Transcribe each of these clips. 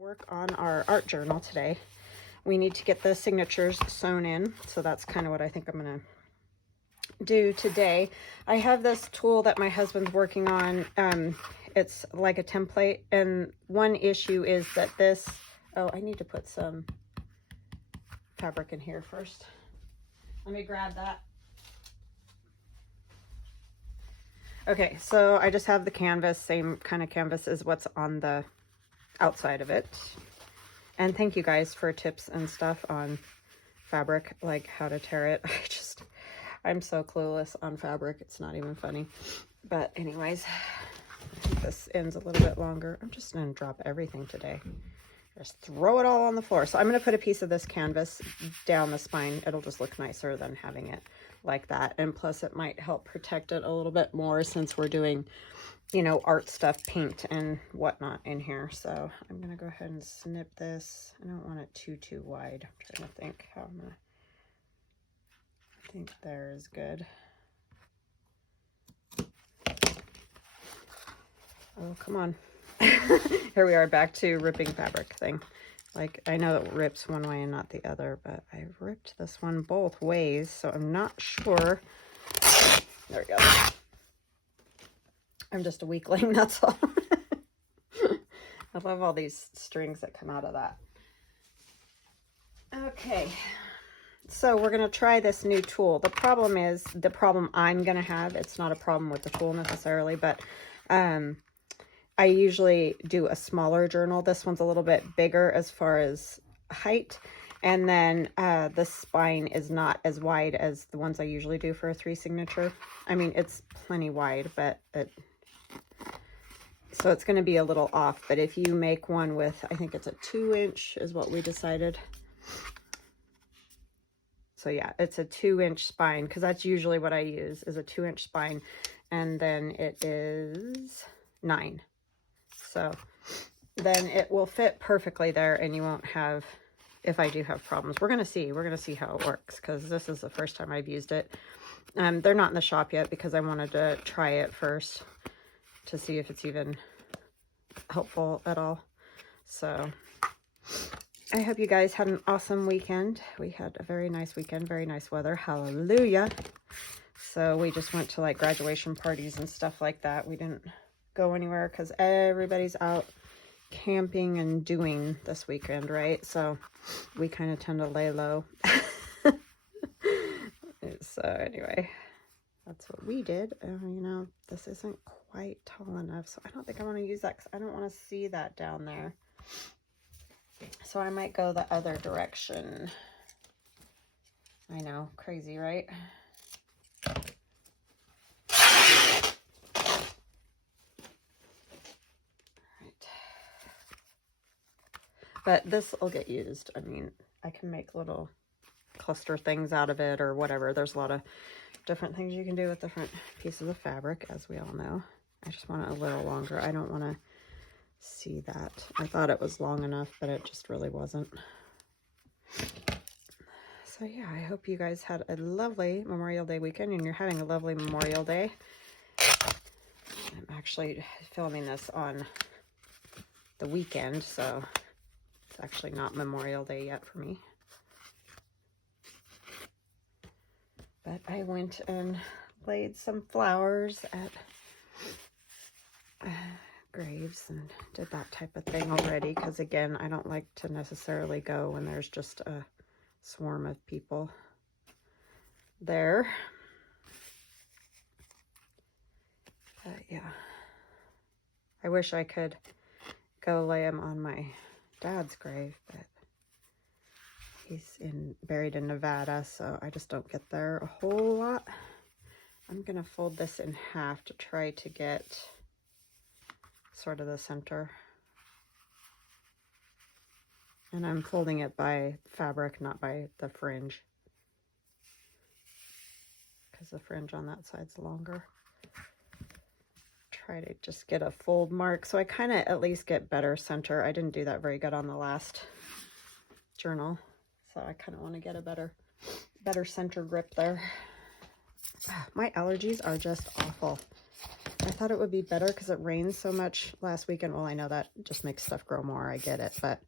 work on our art journal today. We need to get the signatures sewn in, so that's kind of what I think I'm going to do today. I have this tool that my husband's working on. It's like a template, and one issue is that this, oh, I need to put some fabric in here first. Let me grab that. Okay, so I just have the canvas, same kind of canvas as what's on the outside of it. And thank you guys for tips and stuff on fabric, like how to tear it. I'm so clueless on fabric, it's not even funny. But anyways, I think this ends a little bit longer. I'm just gonna drop everything today. Just throw it all on the floor. So I'm gonna put a piece of this canvas down the spine. It'll just look nicer than having it like that. And plus it might help protect it a little bit more since we're doing, you know, art stuff, paint and whatnot in here. So I'm gonna go ahead and snip this. I don't want it too wide. I'm trying to think how I'm gonna, I think there is good. Oh, come on. Here we are back to ripping fabric thing. Like, I know it rips one way and not the other, but I ripped this one both ways, so I'm not sure. There we go. I'm just a weakling, that's all. I love all these strings that come out of that. Okay, so we're going to try this new tool. The problem is, the problem I'm going to have, it's not a problem with the tool necessarily, but I usually do a smaller journal. This one's a little bit bigger as far as height. And then the spine is not as wide as the ones I usually do for a 3 signature. I mean, it's plenty wide, but so it's going to be a little off. But if you make one with, I think it's a 2-inch is what we decided. So yeah, it's a 2-inch spine, because that's usually what I use, is a 2-inch spine. And then it is 9. So then it will fit perfectly there, and you won't have, if I do have problems. We're going to see how it works, because this is the first time I've used it. They're not in the shop yet because I wanted to try it first to see if it's even helpful at all. So I hope you guys had an awesome weekend. We had a very nice weekend, very nice weather. Hallelujah. So we just went to like graduation parties and stuff like that. We didn't go anywhere because everybody's out camping and doing this weekend, right? So we kind of tend to lay low. So anyway, that's what we did. You know, this isn't quite tall enough, so I don't think I want to use that because I don't want to see that down there. So I might go the other direction. I know, crazy, right? But this will get used. I mean, I can make little cluster things out of it or whatever. There's a lot of different things you can do with different pieces of fabric, as we all know. I just want it a little longer. I don't want to see that. I thought it was long enough, but it just really wasn't. So yeah, I hope you guys had a lovely Memorial Day weekend, and you're having a lovely Memorial Day. I'm actually filming this on the weekend, so it's actually not Memorial Day yet for me. But I went and laid some flowers at graves and did that type of thing already, because again, I don't like to necessarily go when there's just a swarm of people there. But yeah, I wish I could go lay him on my dad's grave, but he's buried in Nevada, so I just don't get there a whole lot. I'm gonna fold this in half to try to get sort of the center. And I'm folding it by fabric, not by the fringe, because the fringe on that side's longer. Try to just get a fold mark so I kind of at least get better center. I didn't do that very good on the last journal, so I kind of want to get a better center grip there. My allergies are just awful. I thought it would be better because it rained so much last weekend. Well, I know that just makes stuff grow more. I get it. But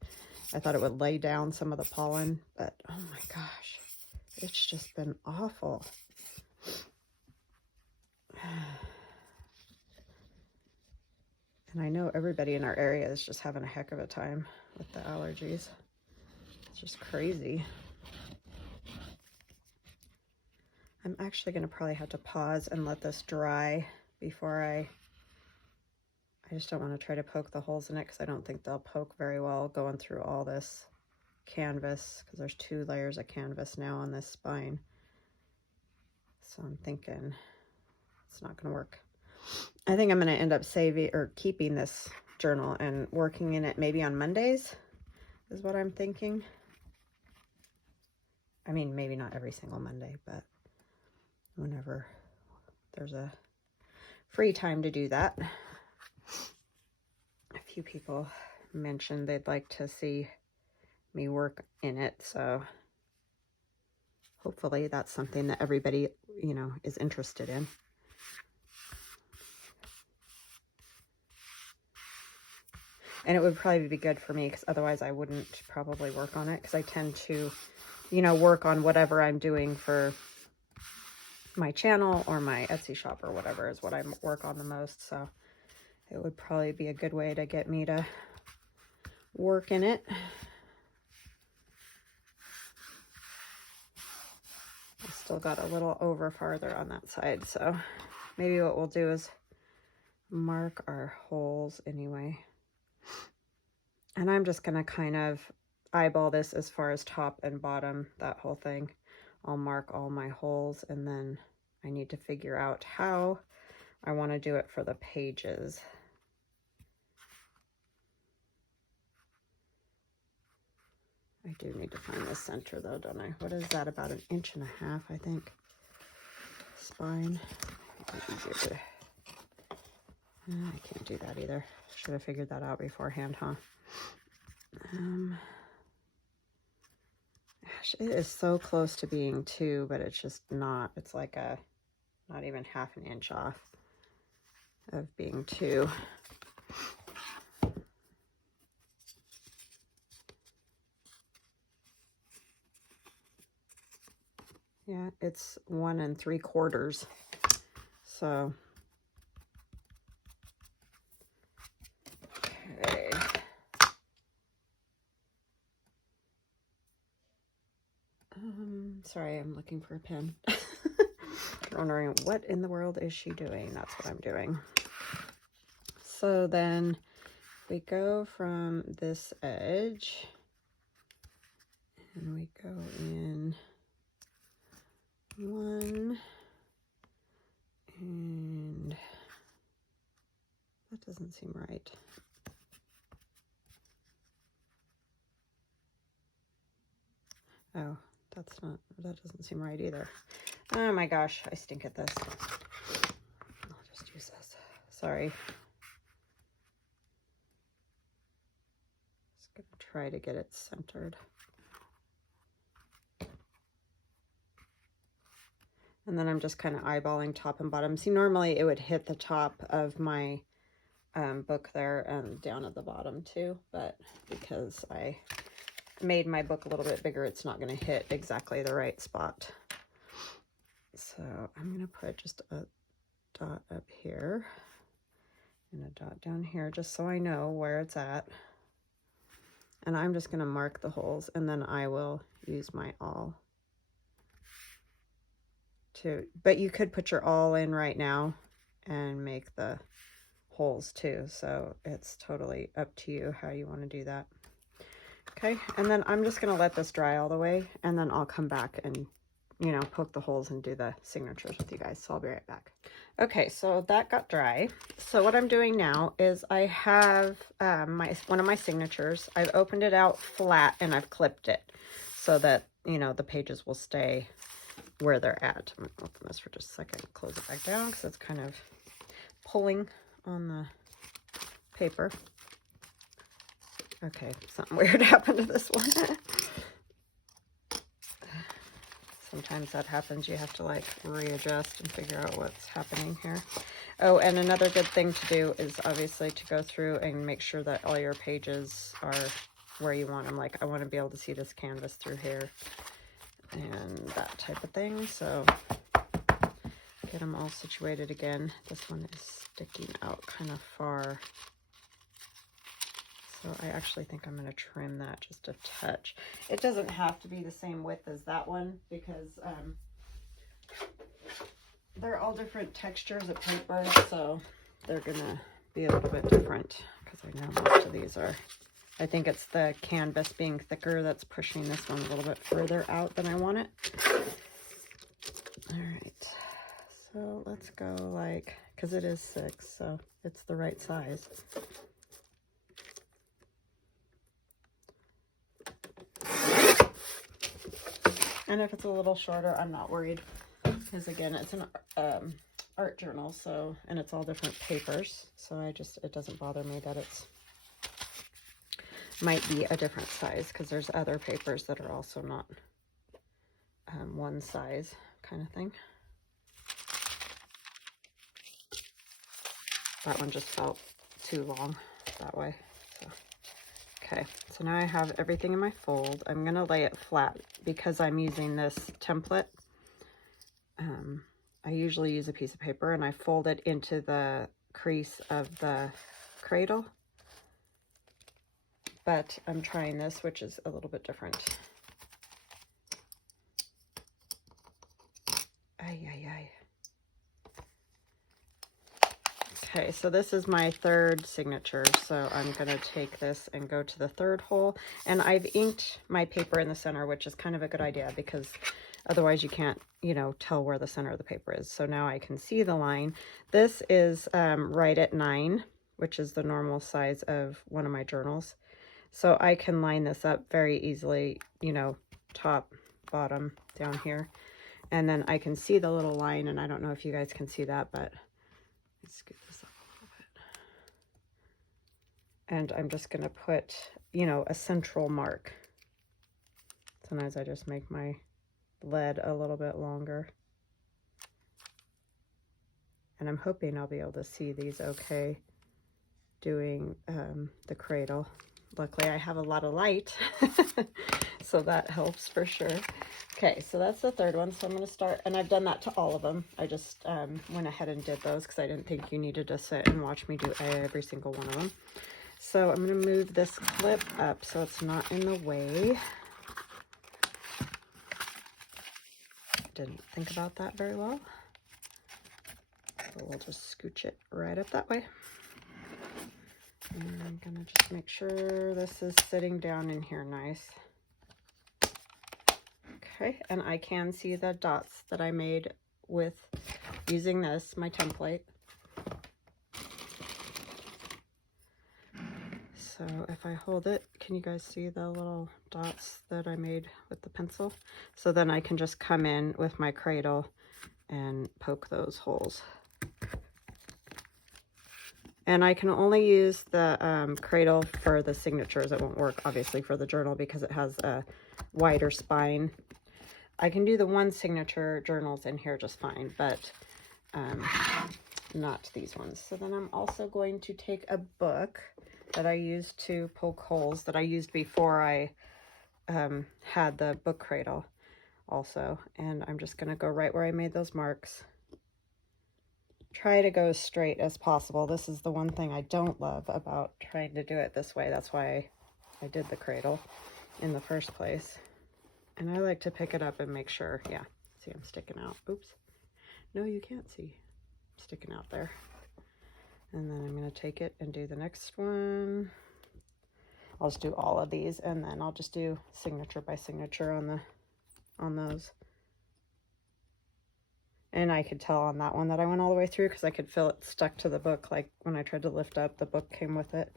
I thought it would lay down some of the pollen. But, oh my gosh, it's just been awful. And I know everybody in our area is just having a heck of a time with the allergies. It's just crazy. I'm actually going to probably have to pause and let this dry before I just don't want to try to poke the holes in it because I don't think they'll poke very well going through all this canvas, because there's 2 layers of canvas now on this spine. So I'm thinking it's not going to work. I think I'm going to end up saving or keeping this journal and working in it maybe on Mondays is what I'm thinking. I mean, maybe not every single Monday, but whenever there's a free time to do that. A few people mentioned they'd like to see me work in it, so hopefully that's something that everybody, you know, is interested in. And it would probably be good for me because otherwise I wouldn't probably work on it, because I tend to, you know, work on whatever I'm doing for my channel or my Etsy shop or whatever is what I work on the most. So it would probably be a good way to get me to work in it. I still got a little over farther on that side, so maybe what we'll do is mark our holes anyway. And I'm just going to kind of eyeball this as far as top and bottom, that whole thing. I'll mark all my holes, and then I need to figure out how I want to do it for the pages. I do need to find the center though, don't I? What is that, about 1.5 inches, I think? Spine. Easier to... I can't do that either. Should have figured that out beforehand, huh? Gosh, it is so close to being 2, but it's just not. It's like not even 1/2 inch off of being 2. Yeah, it's 1 3/4. So, okay. Sorry, I'm looking for a pen. Wondering what in the world is she doing? That's what I'm doing. So then we go from this edge and we go in 1, and that doesn't seem right. Oh, that doesn't seem right either. Oh my gosh, I stink at this. I'll just use this. Sorry. Just gonna try to get it centered. And then I'm just kind of eyeballing top and bottom. See, normally it would hit the top of my book there and down at the bottom too, but because I made my book a little bit bigger, it's not going to hit exactly the right spot. So I'm going to put just a dot up here and a dot down here just so I know where it's at. And I'm just going to mark the holes, and then I will use my awl to, but you could put your awl in right now and make the holes too. So it's totally up to you how you want to do that. Okay, and then I'm just going to let this dry all the way, and then I'll come back and, you know, poke the holes and do the signatures with you guys. So I'll be right back. Okay, so that got dry. So what I'm doing now is I have one of my signatures. I've opened it out flat and I've clipped it so that, you know, the pages will stay where they're at. I'm going to open this for just a second, close it back down because it's kind of pulling on the paper. Okay, something weird happened to this one. So Sometimes that happens. You have to like readjust and figure out what's happening here. Oh, and another good thing to do is obviously to go through and make sure that all your pages are where you want them. Like I want to be able to see this canvas through here and that type of thing. So get them all situated again. This one is sticking out kind of far. So I actually think I'm going to trim that just a touch. It doesn't have to be the same width as that one because they're all different textures of paper, so they're going to be a little bit different because I know most of these are. I think it's the canvas being thicker that's pushing this one a little bit further out than I want it. All right, so let's go like, because it is 6, so it's the right size. And if it's a little shorter, I'm not worried, because again, it's an art journal, so, and it's all different papers, so it doesn't bother me that it's might be a different size, because there's other papers that are also not one size kind of thing. That one just felt too long that way. So. Okay, so now I have everything in my fold. I'm going to lay it flat because I'm using this template. I usually use a piece of paper and I fold it into the crease of the cradle. But I'm trying this, which is a little bit different. Ay, ay, ay. Okay, so this is my third signature, so I'm going to take this and go to the third hole, and I've inked my paper in the center, which is kind of a good idea because otherwise you can't, you know, tell where the center of the paper is. So now I can see the line. This is right at 9, which is the normal size of one of my journals. So I can line this up very easily, you know, top, bottom, down here, and then I can see the little line, and I don't know if you guys can see that, but let's scoot this up a little bit. And I'm just going to put, you know, a central mark. Sometimes I just make my lead a little bit longer. And I'm hoping I'll be able to see these okay doing the cradle. Luckily, I have a lot of light, so that helps for sure. Okay, so that's the third one. So I'm going to start, and I've done that to all of them. I just went ahead and did those because I didn't think you needed to sit and watch me do every single one of them. So I'm going to move this clip up so it's not in the way. Didn't think about that very well. So we'll just scooch it right up that way. And I'm going to just make sure this is sitting down in here nice. Okay, and I can see the dots that I made with using this, my template. So if I hold it, can you guys see the little dots that I made with the pencil? So then I can just come in with my cradle and poke those holes. And I can only use the cradle for the signatures. It won't work, obviously, for the journal because it has a wider spine. I can do the one signature journals in here just fine, but not these ones. So then I'm also going to take a book that I used to poke holes that I used before I had the book cradle also. And I'm just going to go right where I made those marks. Try to go as straight as possible. This is the one thing I don't love about trying to do it this way. That's why I did the cradle in the first place. And I like to pick it up and make sure, yeah, see I'm sticking out. Oops. No, you can't see. I'm sticking out there. And then I'm going to take it and do the next one. I'll just do all of these, and then I'll just do signature by signature on those. And I could tell on that one that I went all the way through because I could feel it stuck to the book. Like when I tried to lift up, the book came with it.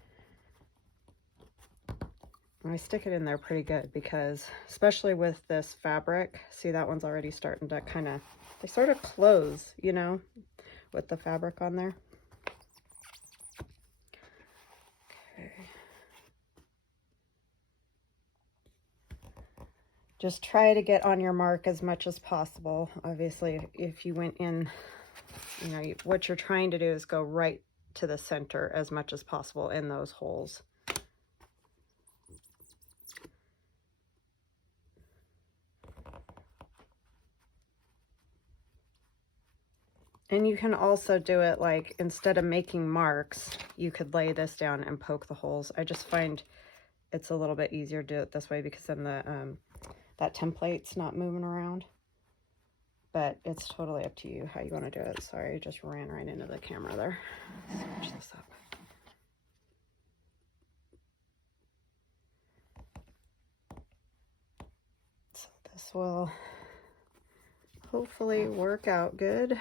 And I stick it in there pretty good because, especially with this fabric, see that one's already starting to kind of, they sort of close, you know, with the fabric on there. Okay. just try to get on your mark as much as possible. Obviously, if you went in, you know, what you're trying to do is go right to the center as much as possible in those holes. And you can also do it like, instead of making marks, you could lay this down and poke the holes. I just find it's a little bit easier to do it this way because then the that template's not moving around. But it's totally up to you how you want to do it. Sorry, I just ran right into the camera there. Switch this up. So this will hopefully work out good.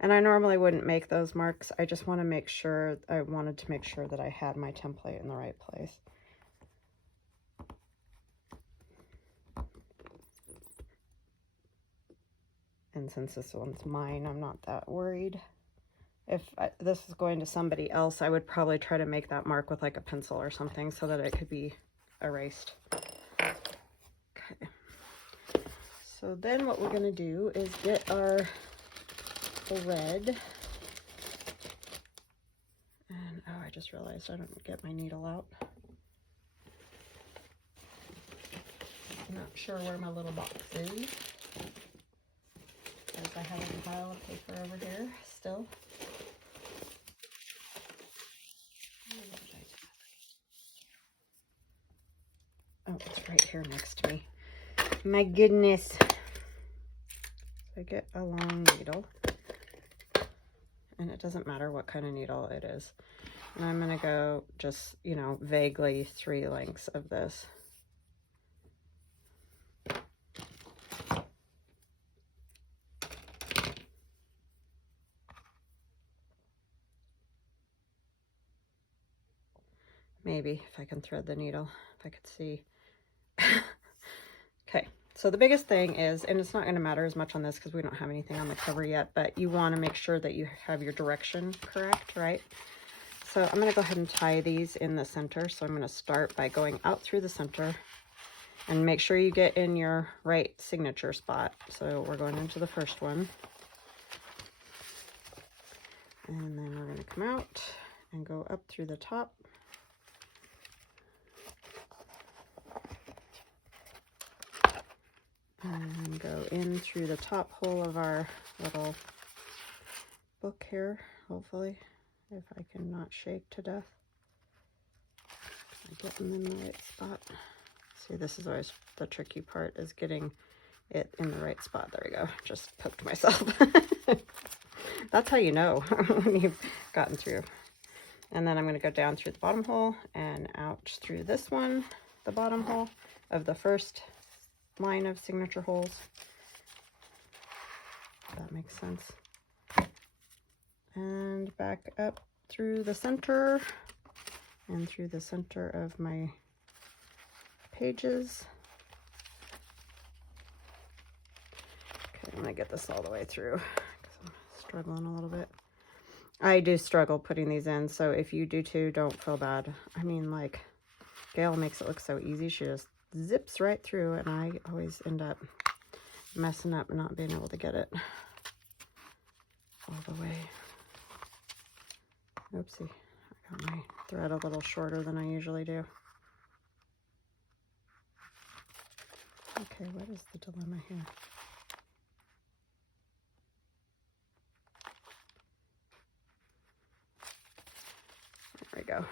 And I normally wouldn't make those marks. I just want to make sure, I wanted to make sure that I had my template in the right place. And since this one's mine, I'm not that worried. If this is going to somebody else, I would probably try to make that mark with like a pencil or something so that it could be erased. Okay. So then what we're going to do is get our thread. And oh, I just realized I don't get my needle out. I'm not sure where my little box is, because I have a pile of paper over here still. Oh, it's right here next to me. My goodness. So I get a long needle. And it doesn't matter what kind of needle it is. And I'm going to go just, you know, vaguely 3 lengths of this. Maybe if I can thread the needle, if I could see. Okay, so the biggest thing is, and it's not going to matter as much on this because we don't have anything on the cover yet, but you want to make sure that you have your direction correct, right? So I'm going to go ahead and tie these in the center. So I'm going to start by going out through the center and make sure you get in your right signature spot. So we're going into the first one. And then we're going to come out and go up through the top. And go in through the top hole of our little book here, hopefully, if I can not shake to death. I get them in the right spot. See, this is always the tricky part, is getting it in the right spot. There we go. Just poked myself. That's how you know when you've gotten through. And then I'm going to go down through the bottom hole and out through this one, the bottom hole of the first line of signature holes. If that makes sense. And back up through the center and through the center of my pages. Okay, I'm gonna get this all the way through because I'm struggling a little bit. I do struggle putting these in, so if you do too, don't feel bad. I mean, like, Gail makes it look so easy. She just zips right through, and I always end up messing up and not being able to get it all the way. Oopsie, I got my thread a little shorter than I usually do. Okay, what is the dilemma here? There we go.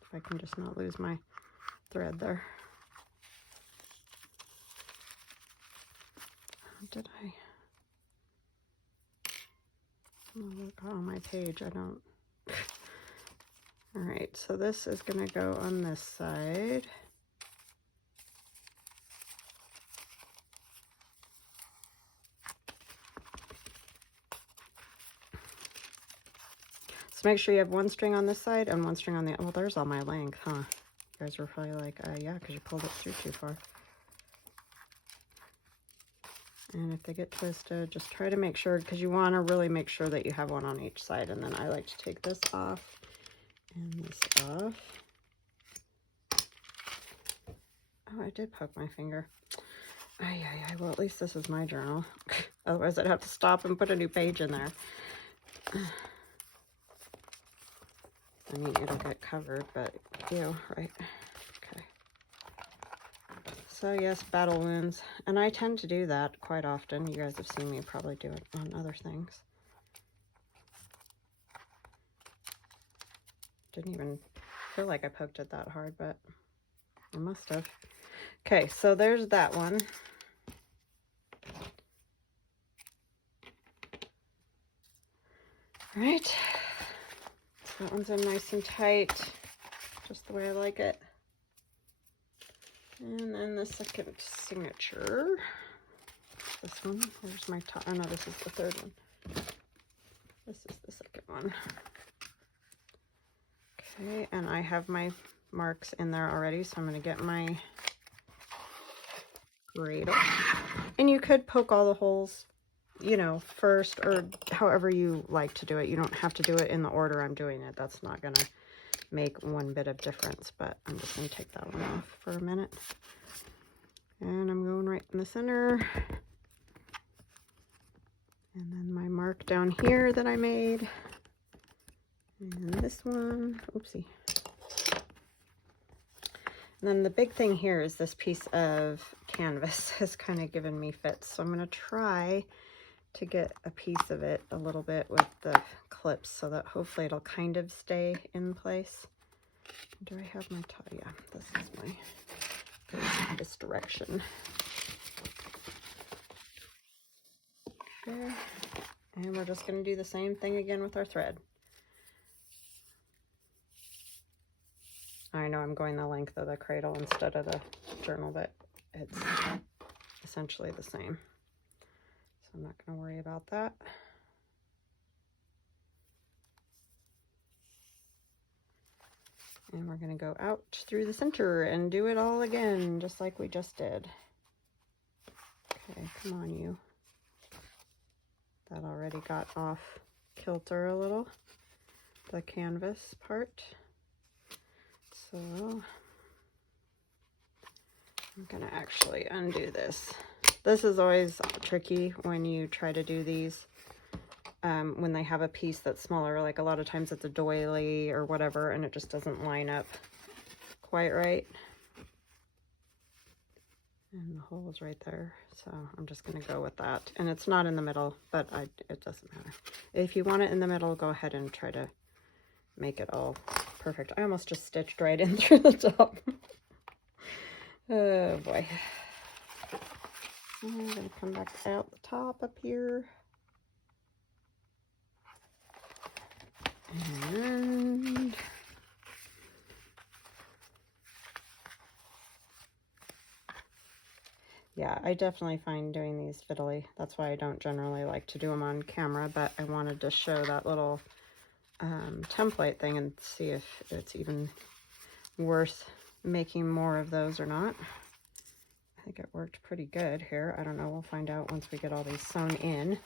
If I can just not lose my thread there. Did I? Oh, look on my page. I don't. All right, so this is going to go on this side. So make sure you have one string on this side and one string on the, well, there's all my length, huh? You guys were probably like, yeah, because you pulled it through too far. And if they get twisted, just try to make sure, because you want to really make sure that you have one on each side. And then I like to take this off and this off. Oh, I did poke my finger. Well, at least this is my journal. Otherwise, I'd have to stop and put a new page in there. I mean, it'll get covered, but ew, right? Okay. So yes, battle wounds. And I tend to do that quite often. You guys have seen me probably do it on other things. Didn't even feel like I poked it that hard, but I must have. Okay, so there's that one. All right. So that one's in nice and tight, just the way I like it. And then the second signature. This one. Where's my top? Oh no, this is the third one. This is the second one. Okay, and I have my marks in there already, so I'm going to get my Cradle. And you could poke all the holes, you know, first, or however you like to do it. You don't have to do it in the order I'm doing it. That's not going to make one bit of difference, but I'm just going to take that one off for a minute. And I'm going right in the center. And then my mark down here that I made. And this one, oopsie. And then the big thing here is this piece of canvas has kind of given me fits. So I'm going to try to get a piece of it a little bit with the clips so that hopefully it'll kind of stay in place. Do I have my tie? Yeah, this is my this direction. Okay. And we're just going to do the same thing again with our thread. I know I'm going the length of the cradle instead of the journal, but it's essentially the same. So I'm not going to worry about that. And we're going to go out through the center and do it all again, just like we just did. Okay, come on, you. That already got off kilter a little, the canvas part. So I'm going to actually undo this. This is always tricky when you try to do these when they have a piece that's smaller. Like a lot of times it's a doily or whatever and it just doesn't line up quite right. And the hole is right there, so I'm just going to go with that. And it's not in the middle, but it doesn't matter. If you want it in the middle, go ahead and try to make it all perfect. I almost just stitched right in through the top. Oh boy. I'm going to come back out the top up here. And yeah, I definitely find doing these fiddly. That's why I don't generally like to do them on camera, but I wanted to show that little template thing and see if it's even worth making more of those or not. I think it worked pretty good here. I don't know. We'll find out once we get all these sewn in.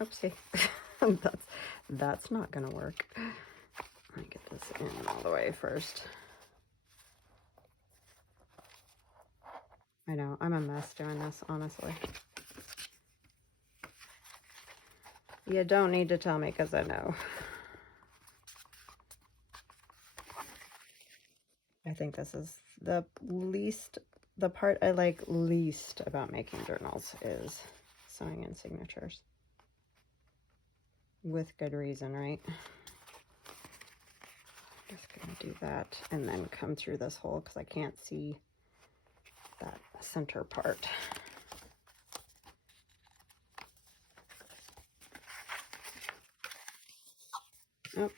Oopsie. that's not gonna work. Let me get this in all the way first. I know, I'm a mess doing this, honestly. You don't need to tell me because I know. I think this is the part I like least about making journals is sewing in signatures. With good reason, right? I'm just gonna do that and then come through this hole because I can't see that center part. Oh.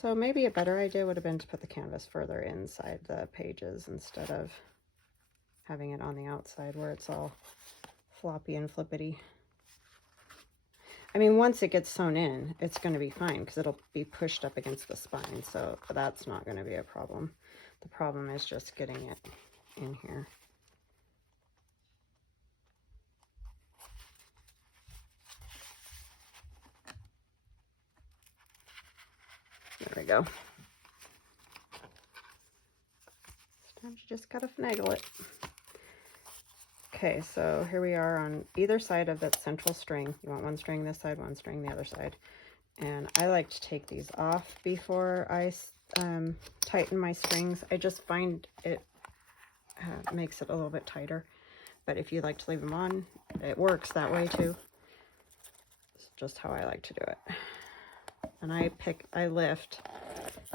So maybe a better idea would have been to put the canvas further inside the pages instead of having it on the outside where it's all floppy and flippity. I mean, once it gets sewn in, it's going to be fine because it'll be pushed up against the spine. So that's not going to be a problem. The problem is just getting it in here. There we go. Sometimes you just gotta finagle it. Okay, so here we are on either side of that central string. You want one string this side, one string the other side. And I like to take these off before I tighten my strings. I just find it makes it a little bit tighter. But if you like to leave them on, it works that way too. It's just how I like to do it. And I lift,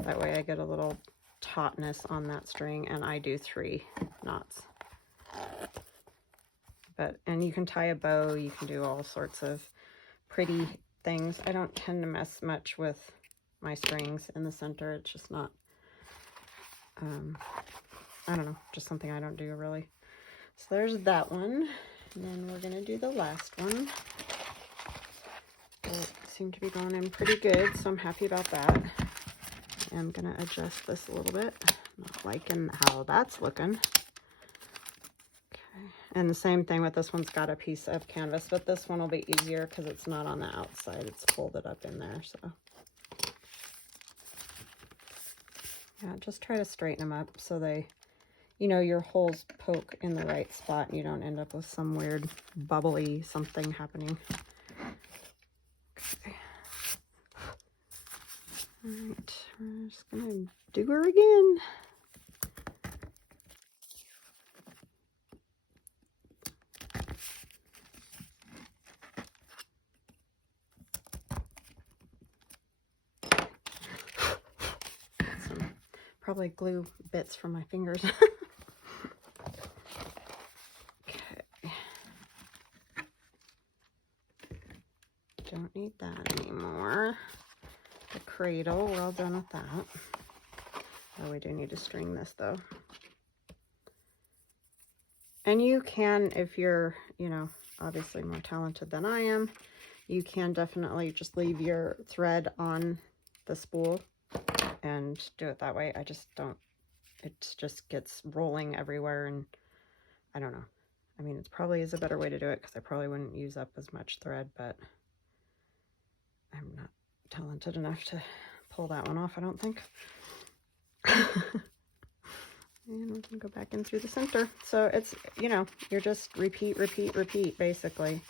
that way I get a little tautness on that string, and I do 3 knots. And you can tie a bow, you can do all sorts of pretty things. I don't tend to mess much with my strings in the center. It's just not, I don't know, just something I don't do really. So there's that one, and then we're gonna do the last one. It seemed to be going in pretty good, so I'm happy about that. I'm gonna adjust this a little bit. I'm not liking how that's looking. Okay, and the same thing with this one's got a piece of canvas, but this one will be easier because it's not on the outside, it's folded up in there. So yeah, just try to straighten them up so they, you know, your holes poke in the right spot and you don't end up with some weird bubbly something happening. Okay. All right, we're just gonna do her again. Some probably glue bits from my fingers. Okay. Don't need that anymore. The cradle, we're all done with that. Oh, we do need to string this though. And you can, if you're, you know, obviously more talented than I am, you can definitely just leave your thread on the spool and do it that way. I just don't, it just gets rolling everywhere, and I don't know. I mean, it probably is a better way to do it because I probably wouldn't use up as much thread, but I'm not talented enough to pull that one off, I don't think. And we can go back in through the center. So it's, you know, you're just repeat, repeat, repeat, basically,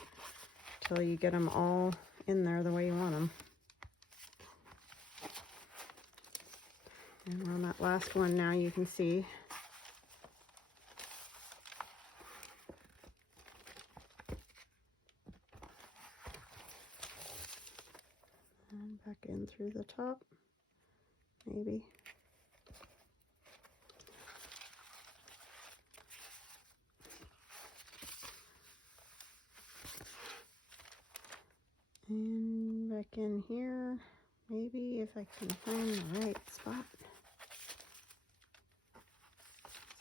till you get them all in there the way you want them. And on that last one now, you can see and back in through the top, maybe. And back in here, maybe if I can find the right spot.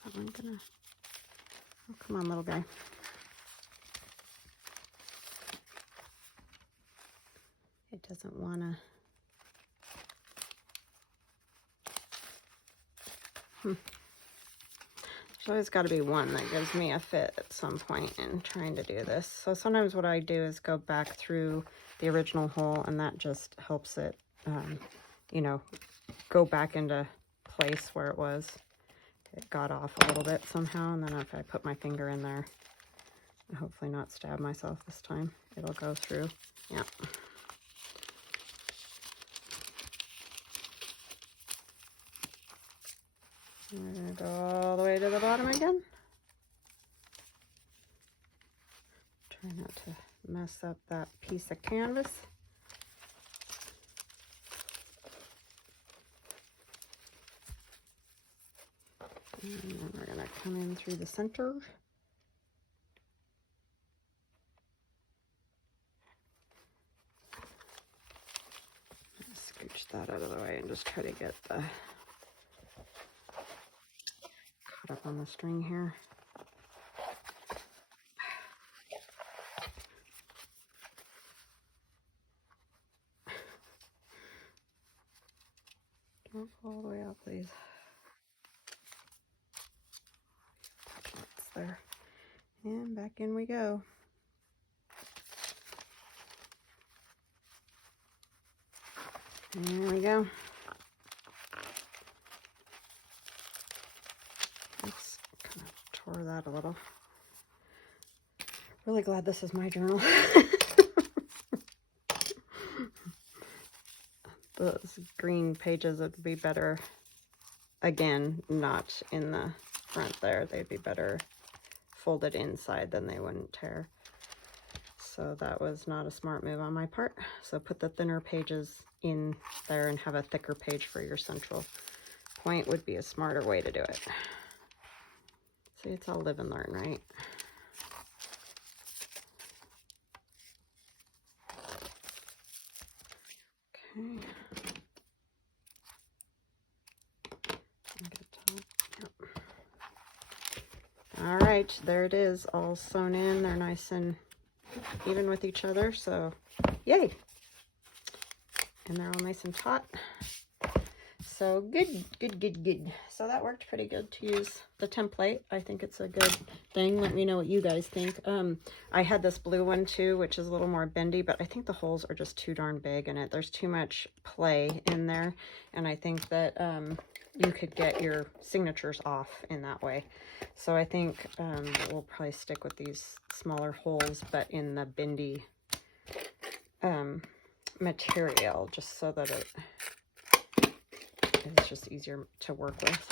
So I'm gonna, oh, come on, little guy. It doesn't wanna. There's always got to be one that gives me a fit at some point in trying to do this. So sometimes what I do is go back through the original hole, and that just helps it, you know, go back into place where it was. It got off a little bit somehow, and then if I put my finger in there, and hopefully not stab myself this time, it'll go through. Yeah. We're going to go all the way to the bottom again. Try not to mess up that piece of canvas. And then we're going to come in through the center. Scooch that out of the way and just try to get the caught up on the string here. Don't fall all the way out, please. It's there. And back in we go. There we go. Let's kind of tore that a little. Really glad this is my journal. Those green pages would be better, again, not in the front there. They'd be better folded inside, then they wouldn't tear. So that was not a smart move on my part. So put the thinner pages in there and have a thicker page for your central point would be a smarter way to do it. See, it's all live and learn, right? Okay. All right, there it is, all sewn in. They're nice and even with each other, so yay. And they're all nice and taut. So good, good, good, good. So that worked pretty good to use the template. I think it's a good thing. Let me know what you guys think. I had this blue one too, which is a little more bendy, but I think the holes are just too darn big in it. There's too much play in there, and I think that you could get your signatures off in that way. So I think we'll probably stick with these smaller holes, but in the bendy material, just so that it's just easier to work with.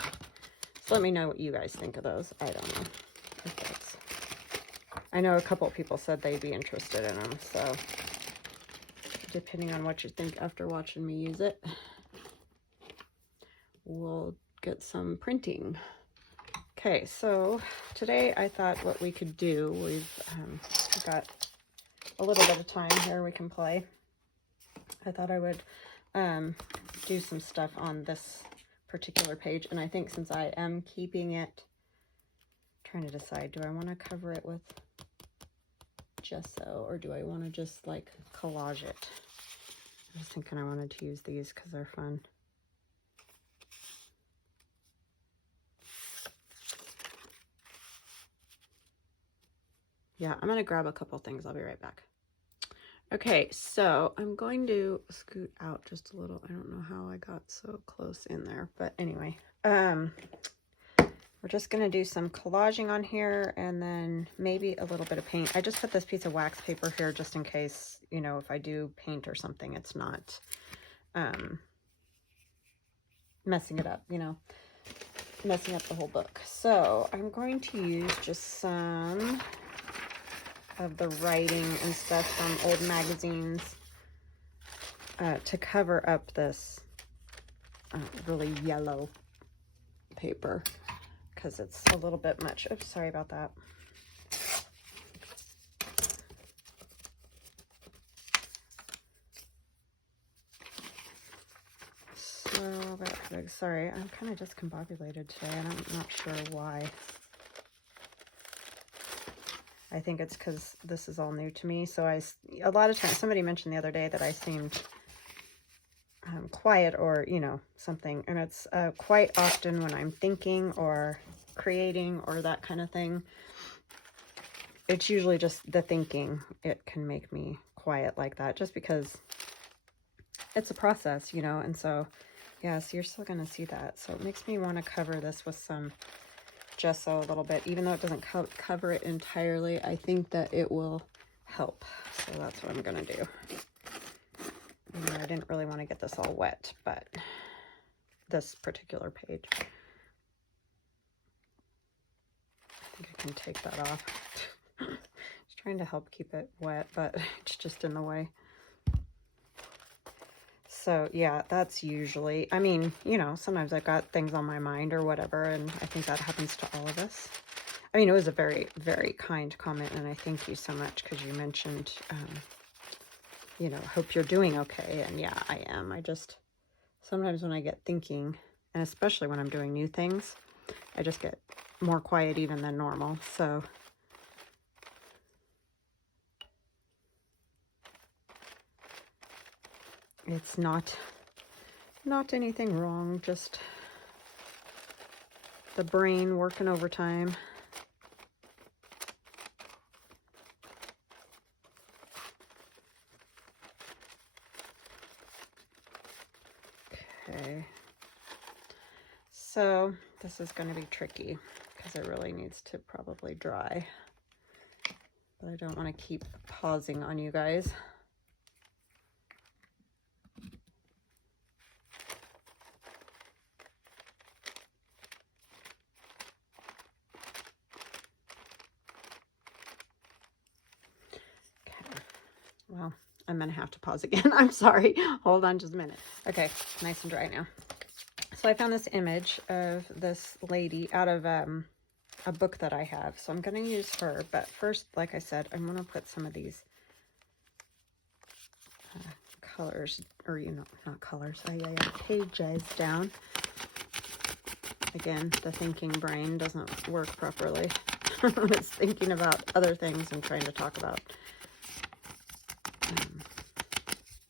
So let me know what you guys think of those. I don't know if that's... I know a couple of people said they'd be interested in them, so depending on what you think after watching me use it, we'll get some printing. Okay, so today I thought what we could do, we've got a little bit of time here we can play. I thought I would do some stuff on this particular page, and I think since I am keeping it, trying to decide, do I want to cover it with gesso or do I want to just like collage it? I was thinking I wanted to use these because they're fun. Yeah, I'm going to grab a couple things. I'll be right back. Okay, so I'm going to scoot out just a little. I don't know how I got so close in there, but anyway, we're just going to do some collaging on here and then maybe a little bit of paint. I just put this piece of wax paper here just in case, you know, if I do paint or something, it's not messing it up, you know, messing up the whole book. So I'm going to use just some of the writing and stuff from old magazines to cover up this really yellow paper because it's a little bit much. Oops, sorry about that. So, sorry, I'm kind of discombobulated today and I'm not sure why. I think it's because this is all new to me. So a lot of times, somebody mentioned the other day that I seemed quiet or, you know, something. And it's quite often when I'm thinking or creating or that kind of thing. It's usually just the thinking. It can make me quiet like that just because it's a process, you know. And so, yeah, so you're still going to see that. So it makes me want to cover this with some gesso a little bit, even though it doesn't cover it entirely. I think that it will help, so that's what I'm gonna do. And I didn't really want to get this all wet, but this particular page, I think I can take that off. Just trying to help keep it wet, but it's just in the way. So yeah, that's usually, I mean, you know, sometimes I've got things on my mind or whatever, and I think that happens to all of us. I mean, it was a very, very kind comment, and I thank you so much because you mentioned, you know, hope you're doing okay. And yeah, I am. I just, sometimes when I get thinking, and especially when I'm doing new things, I just get more quiet even than normal. So it's not Not anything wrong, just the brain working overtime. Okay. So this is going to be tricky because it really needs to probably dry. But I don't want to keep pausing on you guys. Well, I'm going to have to pause again. I'm sorry. Hold on just a minute. Okay, nice and dry now. So I found this image of this lady out of a book that I have. So I'm going to use her. But first, like I said, I'm going to put some of these colors, or, you know, not colors, pages down. Again, the thinking brain doesn't work properly. It's thinking about other things and trying to talk about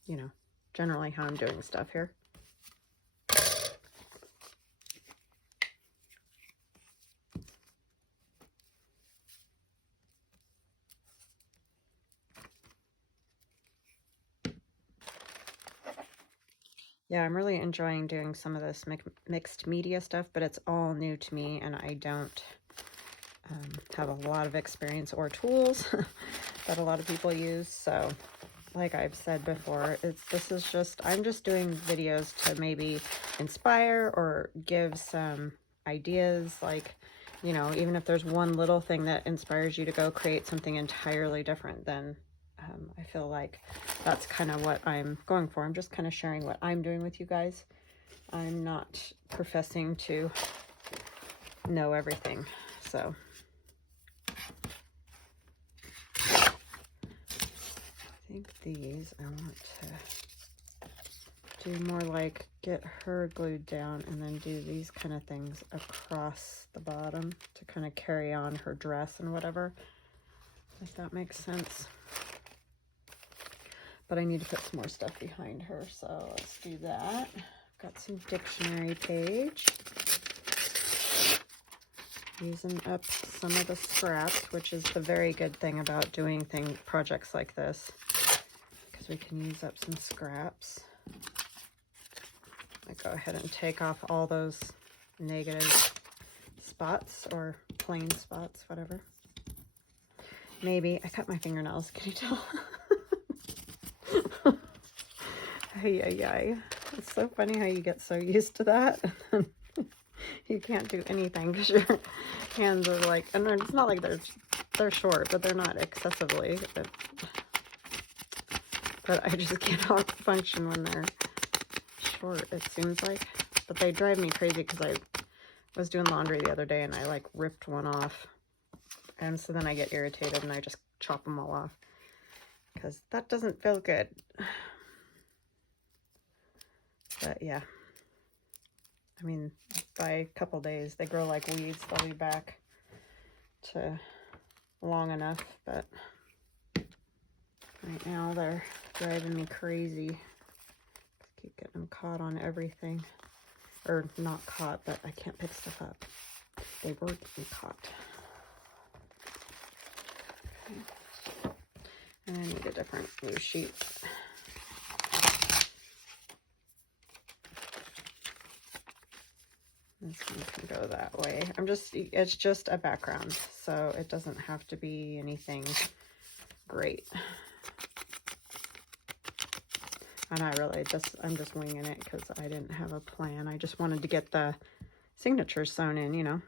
you know, generally how I'm doing stuff here. Yeah, I'm really enjoying doing some of this mixed media stuff, but it's all new to me, and I don't have a lot of experience or tools that a lot of people use. So like I've said before, I'm just doing videos to maybe inspire or give some ideas, like, you know, even if there's one little thing that inspires you to go create something entirely different, then I feel like that's kind of what I'm going for. I'm just kind of sharing what I'm doing with you guys. I'm not professing to know everything, so. I think these I want to do more like get her glued down and then do these kind of things across the bottom to kind of carry on her dress and whatever, if that makes sense. But I need to put some more stuff behind her, so let's do that. Got some dictionary page. Using up some of the scraps, which is the very good thing about doing projects like this, because we can use up some scraps. I go ahead and take off all those negative spots or plain spots, whatever. Maybe I cut my fingernails. Can you tell? Ay. It's so funny how you get so used to that and you can't do anything because your hands are like, and it's not like they're short, but they're not excessively. But I just cannot function when they're short, it seems like. But they drive me crazy because I was doing laundry the other day and I like ripped one off. And so then I get irritated and I just chop them all off because that doesn't feel good. But yeah, I mean, by a couple days, they grow like weeds. They'll be back to long enough, but right now they're driving me crazy. Keep getting them caught on everything. Or not caught, but I can't pick stuff up. They were getting caught. Okay. And I need a different glue sheet. This one can go that way. It's just a background, so it doesn't have to be anything great. And I'm just winging it because I didn't have a plan. I just wanted to get the signatures sewn in, you know.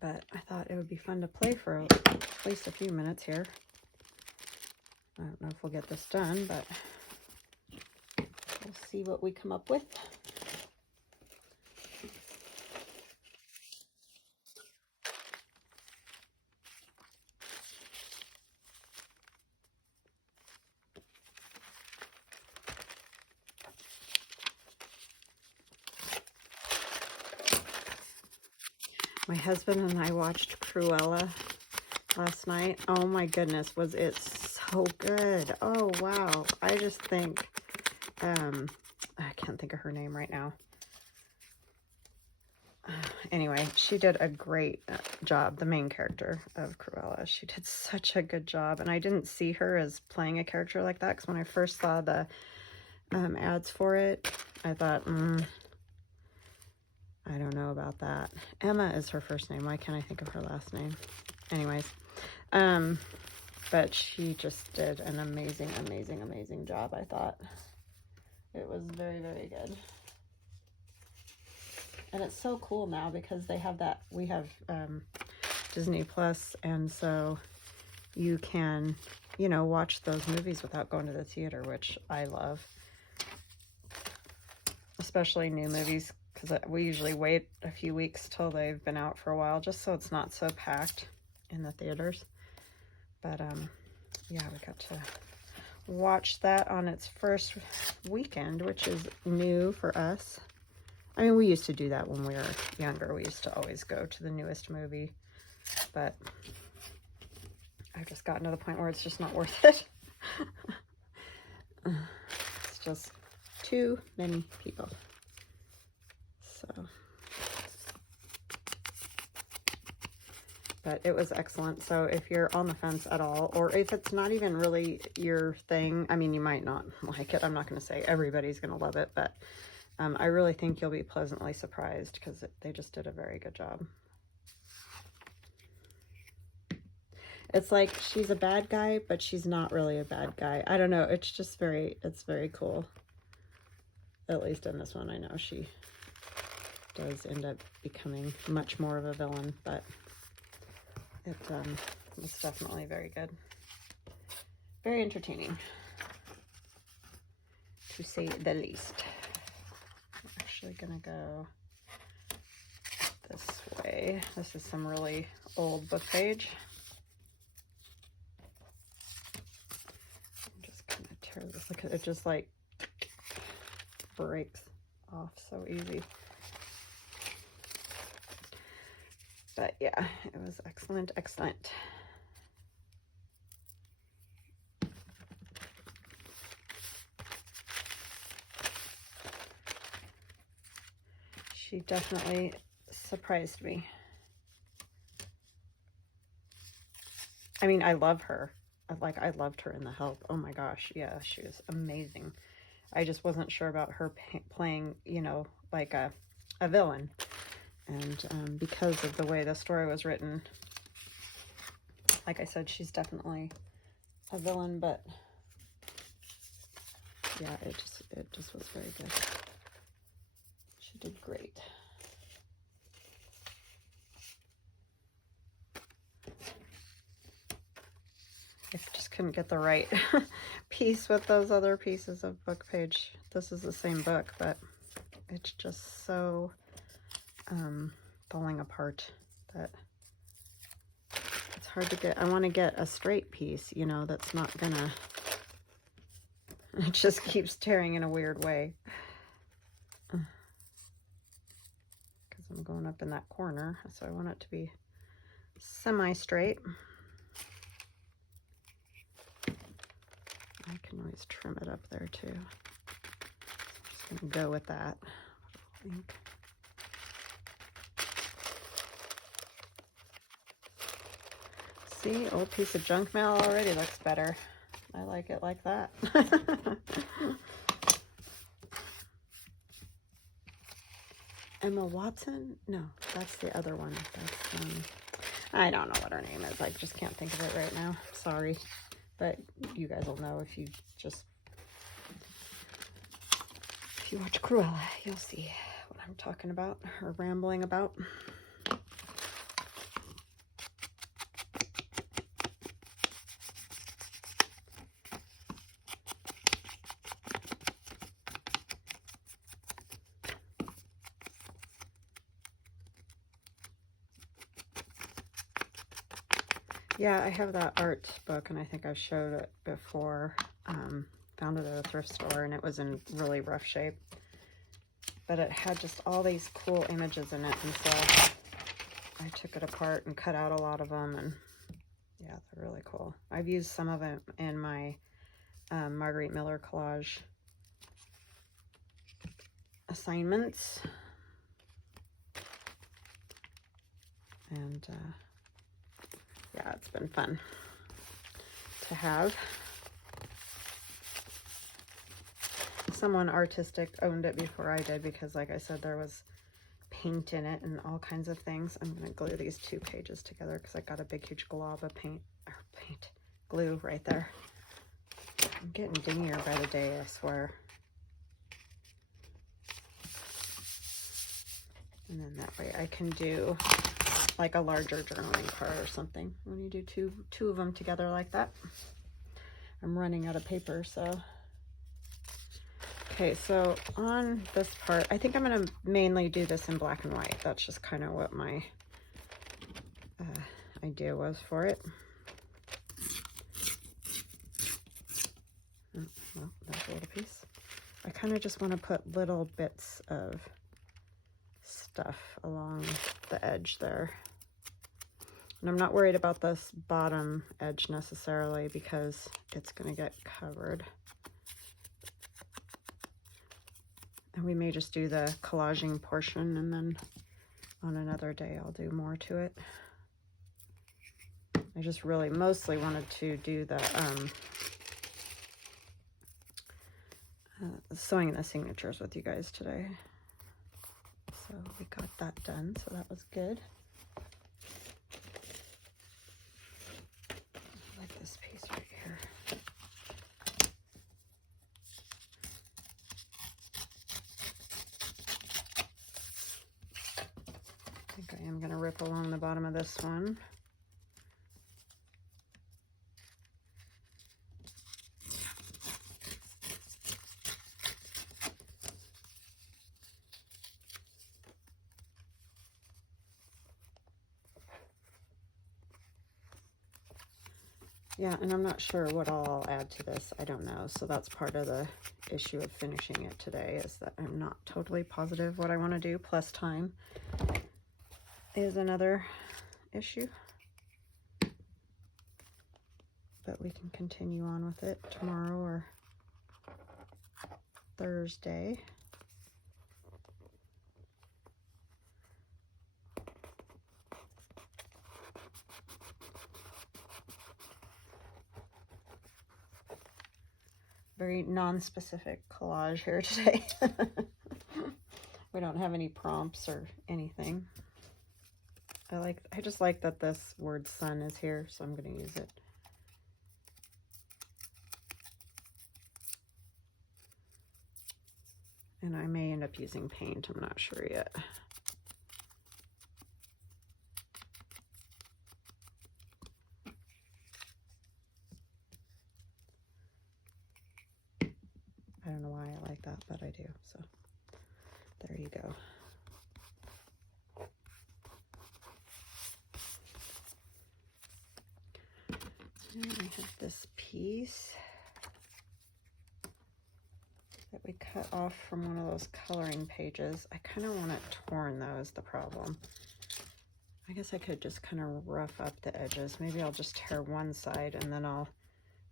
But I thought it would be fun to play for at least a few minutes here. I don't know if we'll get this done, but we'll see what we come up with. My husband and I watched Cruella last night. Oh my goodness, was it so good. Oh wow. I just think I can't think of her name right now. Anyway, she did a great job, the main character of Cruella. She did such a good job, and I didn't see her as playing a character like that, because when I first saw the ads for it, I thought, I don't know about that. Emma is her first name. Why can't I think of her last name? Anyways, but she just did an amazing, amazing, amazing job, I thought. It was very, very good. And it's so cool now because they have that, we have Disney Plus, and so you can, you know, watch those movies without going to the theater, which I love. Especially new movies, because we usually wait a few weeks till they've been out for a while, just so it's not so packed in the theaters. But yeah, we got to watch that on its first weekend, which is new for us. I mean, we used to do that when we were younger. We used to always go to the newest movie, but I've just gotten to the point where it's just not worth it. It's just too many people. So, but it was excellent. So if you're on the fence at all, or if it's not even really your thing, I mean, you might not like it. I'm not going to say everybody's going to love it, but I really think you'll be pleasantly surprised, because they just did a very good job. It's like she's a bad guy, but she's not really a bad guy. I don't know. It's just it's very cool. At least in this one, I know she does end up becoming much more of a villain, but it was definitely very good. Very entertaining, to say the least. I'm actually gonna go this way. This is some really old book page. I'm just gonna tear this. Look at it, just like breaks off so easy. But yeah, it was excellent, excellent. She definitely surprised me. I mean, I love her. I loved her in The Help. Oh my gosh, yeah, she was amazing. I just wasn't sure about her playing, you know, like a villain. And because of the way the story was written, like I said, she's definitely a villain, but yeah, it just was very good. She did great. I just couldn't get the right piece with those other pieces of book page. This is the same book, but it's just so falling apart that it's hard to get. I want to get a straight piece, you know, that's not gonna, it just keeps tearing in a weird way. Because I'm going up in that corner, so I want it to be semi-straight. I can always trim it up there too. So I'm just gonna go with that, I think. See, old piece of junk mail already looks better. I like it like that. Emma Watson? No, that's the other one. That's I don't know what her name is. I just can't think of it right now. Sorry. But you guys will know if you watch Cruella, you'll see what I'm talking about or rambling about. Yeah, I have that art book, and I think I've showed it before. Found it at a thrift store, and it was in really rough shape. But it had just all these cool images in it, and so I took it apart and cut out a lot of them, and yeah, they're really cool. I've used some of it in my Marguerite Miller collage assignments. And yeah, it's been fun to have. Someone artistic owned it before I did because, like I said, there was paint in it and all kinds of things. I'm going to glue these 2 pages together because I got a big, huge glob of glue right there. I'm getting dingier by the day, I swear. And then that way I can do like a larger journaling card or something when you do two of them together like that. I'm running out of paper, so. Okay, so on this part, I think I'm going to mainly do this in black and white. That's just kind of what my idea was for it. Oh, well, that's a little piece. I kind of just want to put little bits of stuff along the edge there. And I'm not worried about this bottom edge necessarily because it's going to get covered. And we may just do the collaging portion, and then on another day I'll do more to it. I just really mostly wanted to do the sewing the signatures with you guys today. So we got that done, so that was good. I like this piece right here. I think I am going to rip along the bottom of this one. Yeah, and I'm not sure what all I'll add to this. I don't know. So that's part of the issue of finishing it today, is that I'm not totally positive what I want to do, plus time is another issue. But we can continue on with it tomorrow or Thursday. Very non-specific collage here today. We don't have any prompts or anything. I just like that this word sun is here, so I'm going to use it. And I may end up using paint, I'm not sure yet. I don't know why I like that, but I do. So there you go. And I have this piece that we cut off from one of those coloring pages. I kind of want it torn though, is the problem. I guess I could just kind of rough up the edges. Maybe I'll just tear one side and then I'll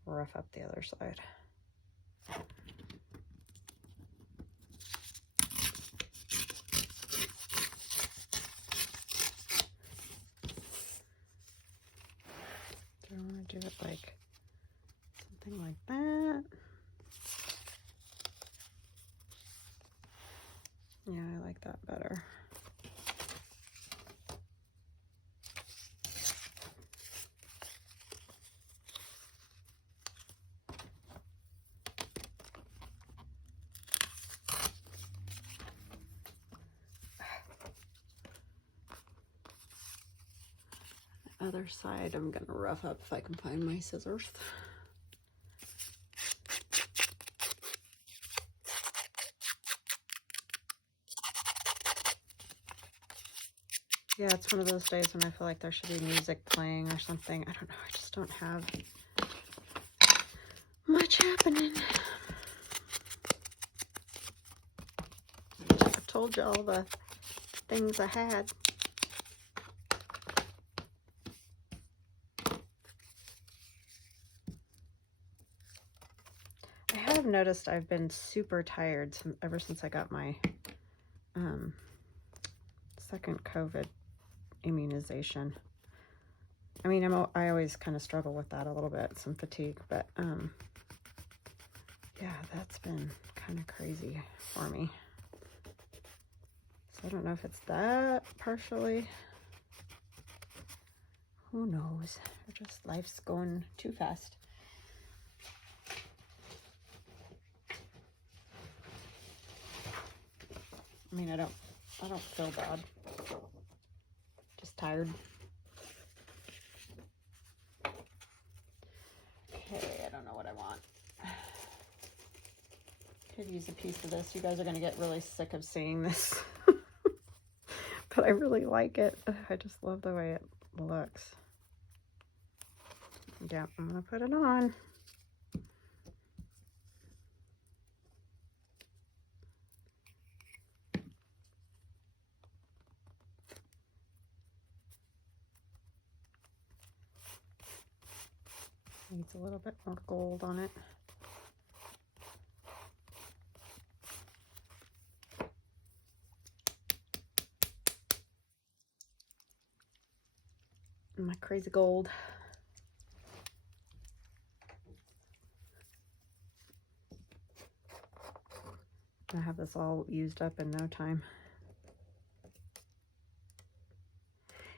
rough up the other side. I want to do it like something like that. Yeah, I like that better. Other side I'm gonna rough up if I can find my scissors. Yeah, it's one of those days when I feel like there should be music playing or something. I don't know, I just don't have much happening. I told you all the things I had. I've noticed I've been super tired ever since I got my second COVID immunization. I mean, I always kind of struggle with that a little bit, some fatigue, but yeah, that's been kind of crazy for me. So I don't know if it's that partially. Who knows? Or just life's going too fast. I mean, I don't feel bad. Just tired. Okay, I don't know what I want. Could use a piece of this. You guys are gonna get really sick of seeing this. But I really like it. I just love the way it looks. Yeah, I'm gonna put it on. Needs a little bit more gold on it. My crazy gold. I have this all used up in no time.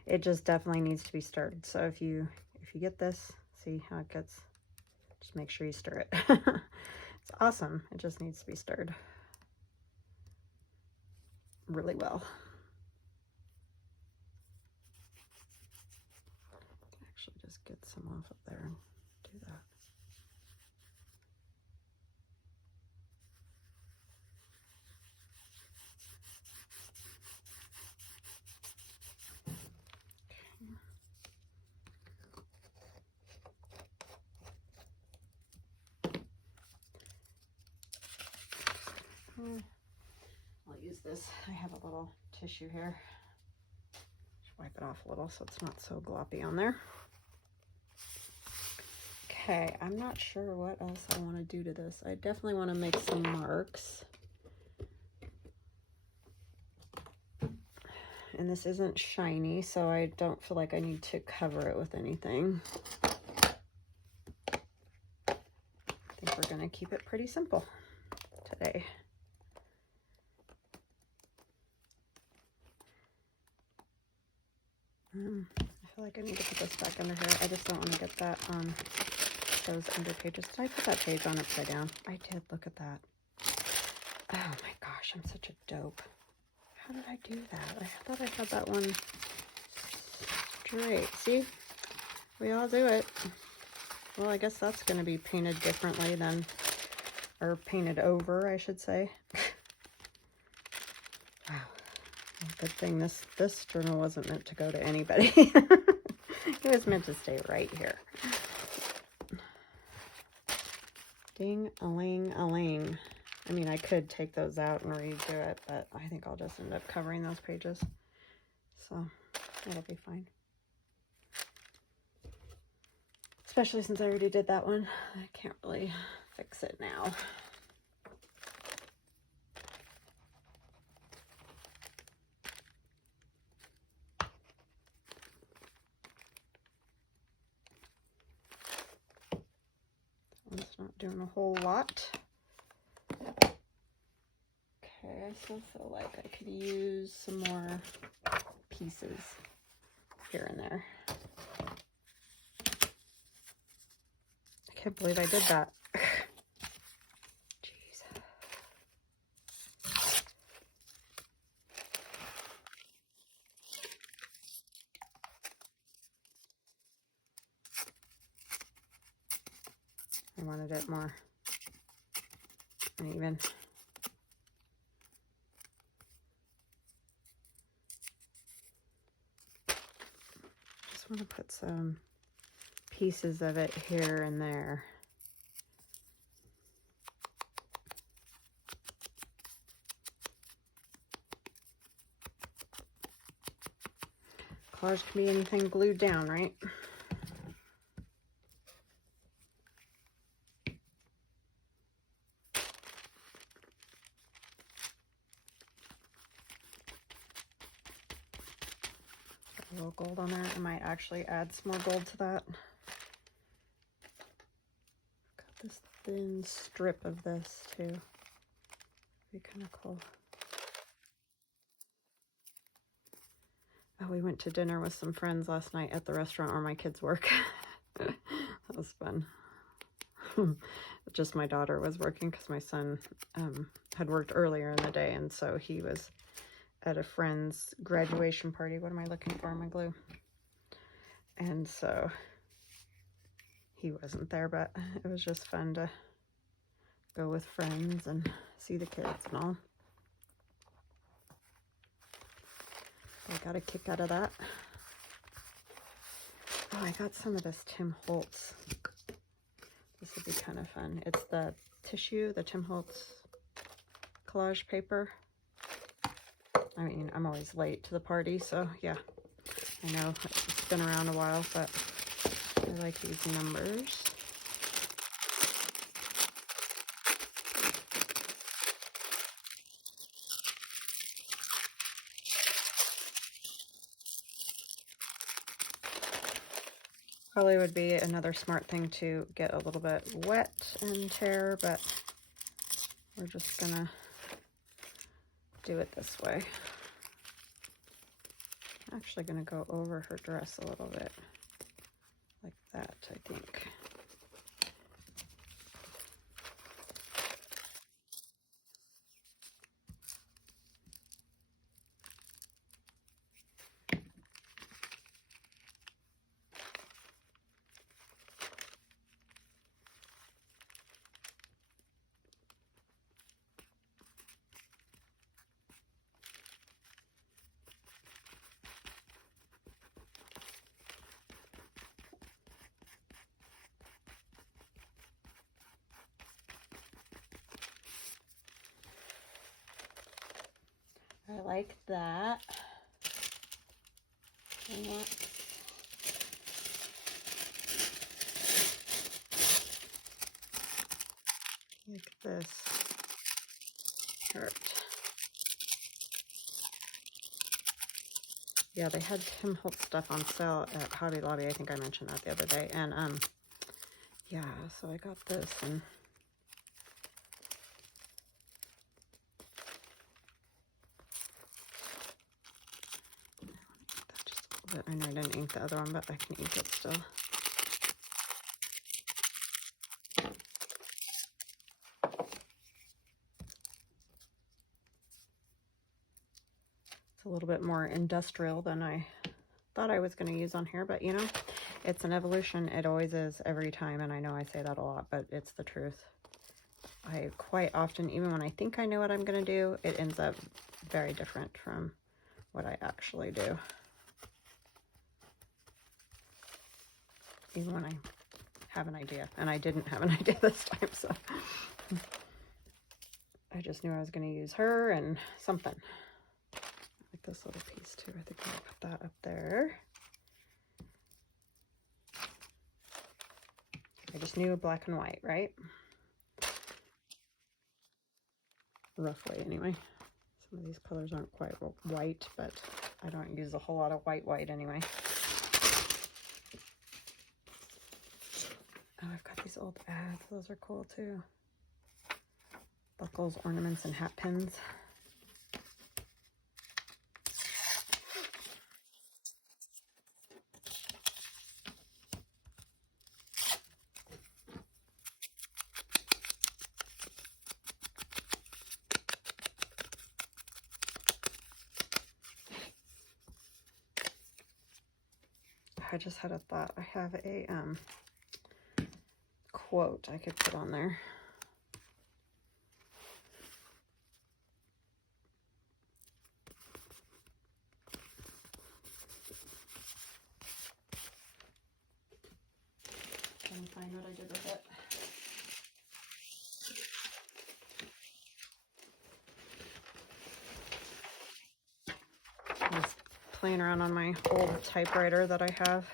It just definitely needs to be stirred. So if you get this, see how it gets, just make sure you stir it. It's awesome. It just needs to be stirred really well. Actually just get some off up there and do that. I'll use this. I have a little tissue here. Just wipe it off a little so it's not so gloppy on there. Okay, I'm not sure what else I want to do to this. I definitely want to make some marks. And this isn't shiny, so I don't feel like I need to cover it with anything. I think we're going to keep it pretty simple today. I feel like I need to put this back under here. I just don't want to get that on those under pages. Did I put that page on upside down? I did. Look at that. Oh my gosh, I'm such a dope. How did I do that? I thought I had that one straight. See? We all do it. Well, I guess that's going to be painted differently than, or painted over, I should say. Wow. Well, good thing this journal wasn't meant to go to anybody. It was meant to stay right here. Ding-a-ling-a-ling. I mean, I could take those out and redo it, but I think I'll just end up covering those pages. So, it'll be fine. Especially since I already did that one. I can't really fix it now. It's not doing a whole lot. Okay, I still feel like I could use some more pieces here and there. I can't believe I did that. Jeez. I wanted it more uneven. Just want to put some pieces of it here and there. Collage can be anything glued down, right? A little gold on there. I might actually add some more gold to that. Got this thin strip of this too. Be kind of cool. Oh, we went to dinner with some friends last night at the restaurant where my kids work. That was fun. Just my daughter was working because my son had worked earlier in the day, and so he was at a friend's graduation party. What am I looking for in my glue? And so he wasn't there, but it was just fun to go with friends and see the kids and all. I got a kick out of that. Oh, I got some of this Tim Holtz. This would be kind of fun. It's the tissue, the Tim Holtz collage paper. I mean, I'm always late to the party, so yeah. I know it's been around a while, but I like these numbers. Probably would be another smart thing to get a little bit wet and tear, but we're just gonna do it this way. I'm actually gonna go over her dress a little bit, like that, I think. I like that. Like this shirt. Yeah, they had Tim Holtz stuff on sale at Hobby Lobby. I think I mentioned that the other day. And yeah, so I got this, and I know I didn't ink the other one, but I can ink it still. It's a little bit more industrial than I thought I was going to use on here, but you know, it's an evolution. It always is every time, and I know I say that a lot, but it's the truth. I quite often, even when I think I know what I'm going to do, it ends up very different from what I actually do. Even when I have an idea, and I didn't have an idea this time, so I just knew I was going to use her and something. Like this little piece too. I think I'll put that up there. I just knew black and white, right? Roughly, anyway. Some of these colors aren't quite white, but I don't use a whole lot of white anyway. Oh, I've got these old ads. Those are cool too. Buckles, ornaments, and hat pins. I just had a thought. I have a quote I could put on there. Trying to find what I did with it. I was playing around on my old typewriter that I have.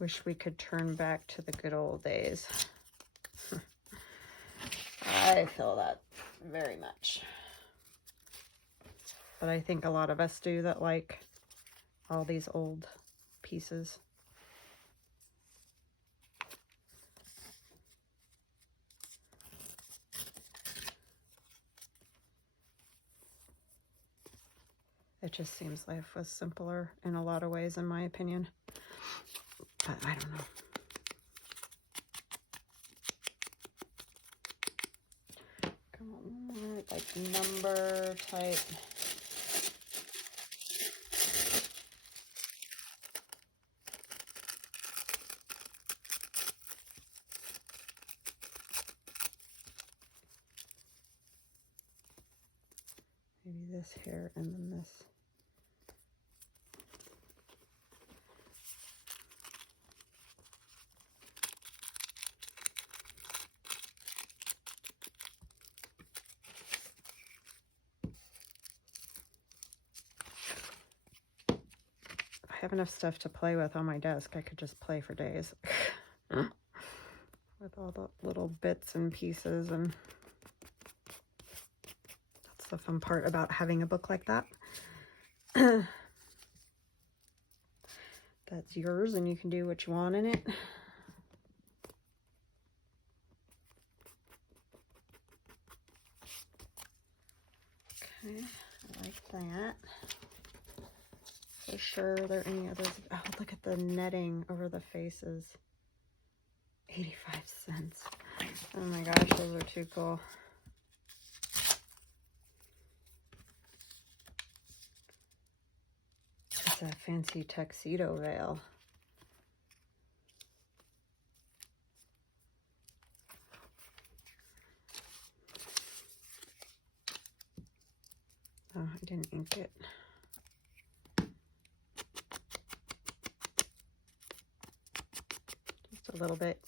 Wish we could turn back to the good old days. I feel that very much. But I think a lot of us do that like all these old pieces. It just seems life was simpler in a lot of ways, in my opinion. But I don't know. Come on, one more, like number type. Maybe this here and then this. I have enough stuff to play with on my desk. I could just play for days with all the little bits and pieces, and that's the fun part about having a book like that. That's yours and you can do what you want in it. Okay, I like that. For sure, are there any others? Oh, look at the netting over the faces. 85 cents. Oh my gosh, those are too cool. It's a fancy tuxedo veil. Oh, I didn't ink it. Just a little bit.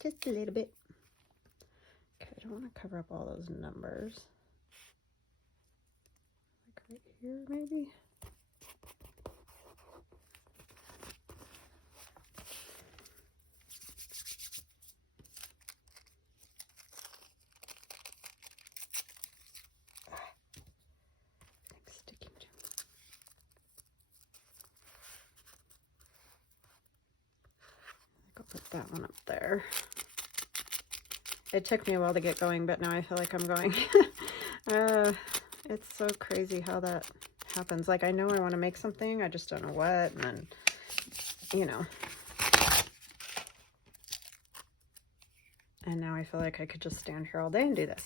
Just a little bit. Okay, I don't want to cover up all those numbers. Like right here, maybe? It's sticking to me. I'll put that one up there. It took me a while to get going, but now I feel like I'm going. It's so crazy how that happens. Like, I know I want to make something, I just don't know what, and then, you know. And now I feel like I could just stand here all day and do this.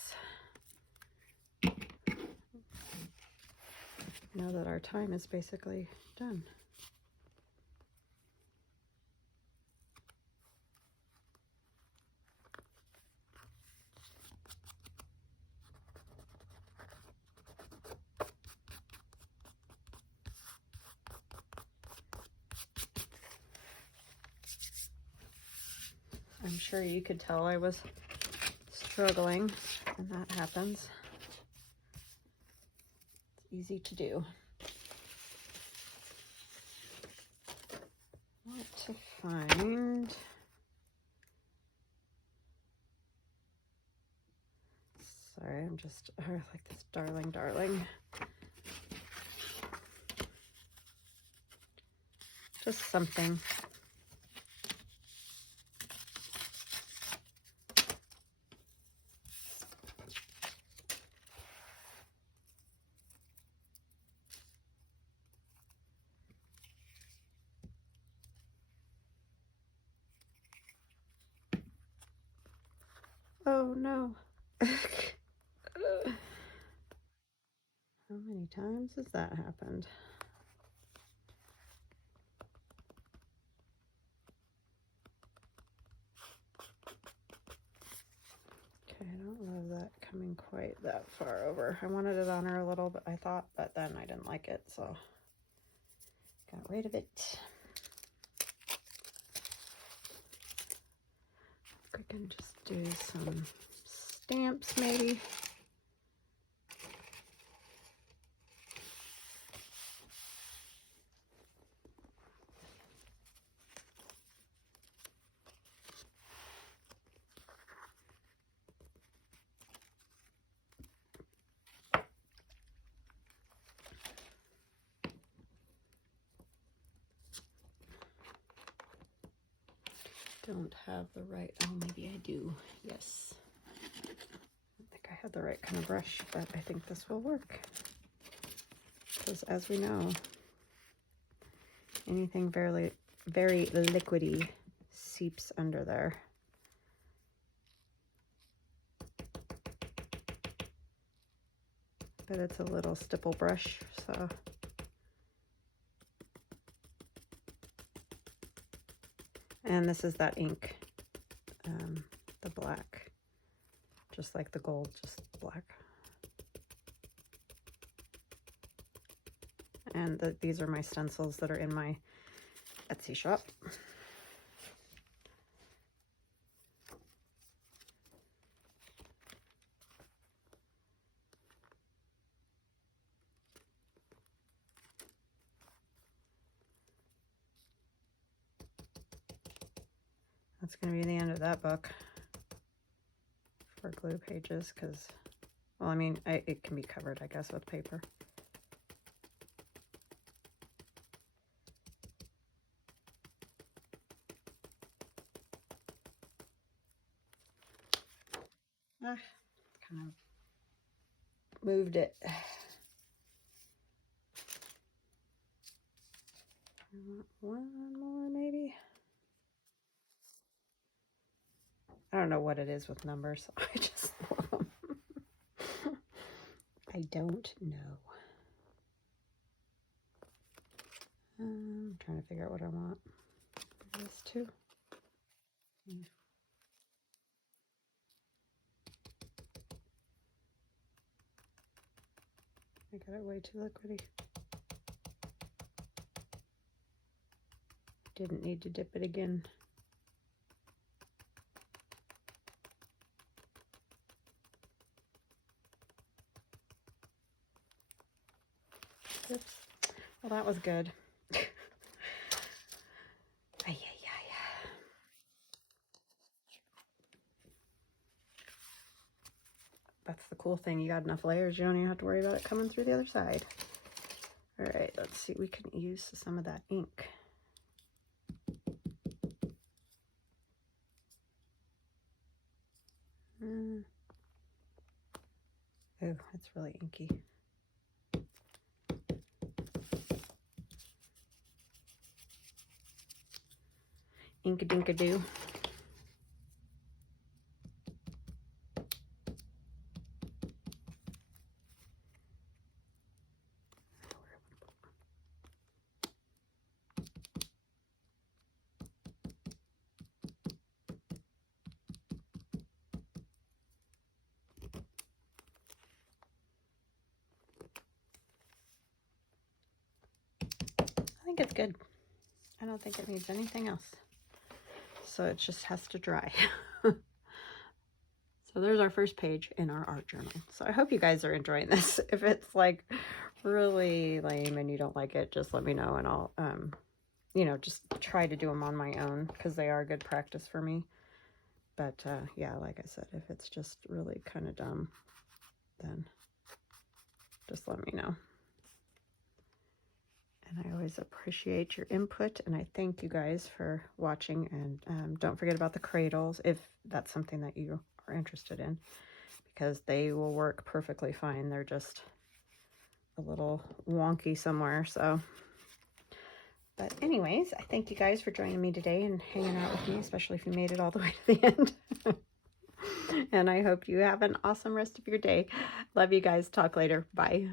Now that our time is basically done. I'm sure you could tell I was struggling, and that happens. It's easy to do. What to find? Sorry, I'm just like this darling. Just something. Oh no. How many times has that happened? Okay, I don't love that coming quite that far over. I wanted it on her a little bit, I thought, but then I didn't like it, so got rid of it. We can just do some stamps maybe. don't have the right, oh, maybe I do. Yes. I don't think I had the right kind of brush, but I think this will work. Because as we know, anything very, very liquidy seeps under there. But it's a little stipple brush, so. And this is that ink, the black, just like the gold, just black. And these are my stencils that are in my Etsy shop. That's going to be the end of that book for glue pages because, well, I mean, it can be covered, I guess, with paper. Kind of moved it. One more, maybe. I don't know what it is with numbers. I just love them. I don't know. I'm trying to figure out what I want. This too. I got it way too liquidy. Didn't need to dip it again. Oops. Well, that was good. That's the cool thing. You got enough layers, you don't even have to worry about it coming through the other side. All right, let's see. We can use some of that ink. Oh, it's really inky. Ink-a-dink-a-doo. I think it's good. I don't think it needs anything else. So it just has to dry. So there's our first page in our art journal. So I hope you guys are enjoying this. If it's like really lame and you don't like it, just let me know and I'll, you know, just try to do them on my own because they are good practice for me. But yeah, like I said, if it's just really kind of dumb, then just let me know. And I always appreciate your input, and I thank you guys for watching. And don't forget about the cradles if that's something that you are interested in, because they will work perfectly fine. They're just a little wonky somewhere. So, but anyways, I thank you guys for joining me today and hanging out with me, especially if you made it all the way to the end. And I hope you have an awesome rest of your day. Love you guys. Talk later. Bye.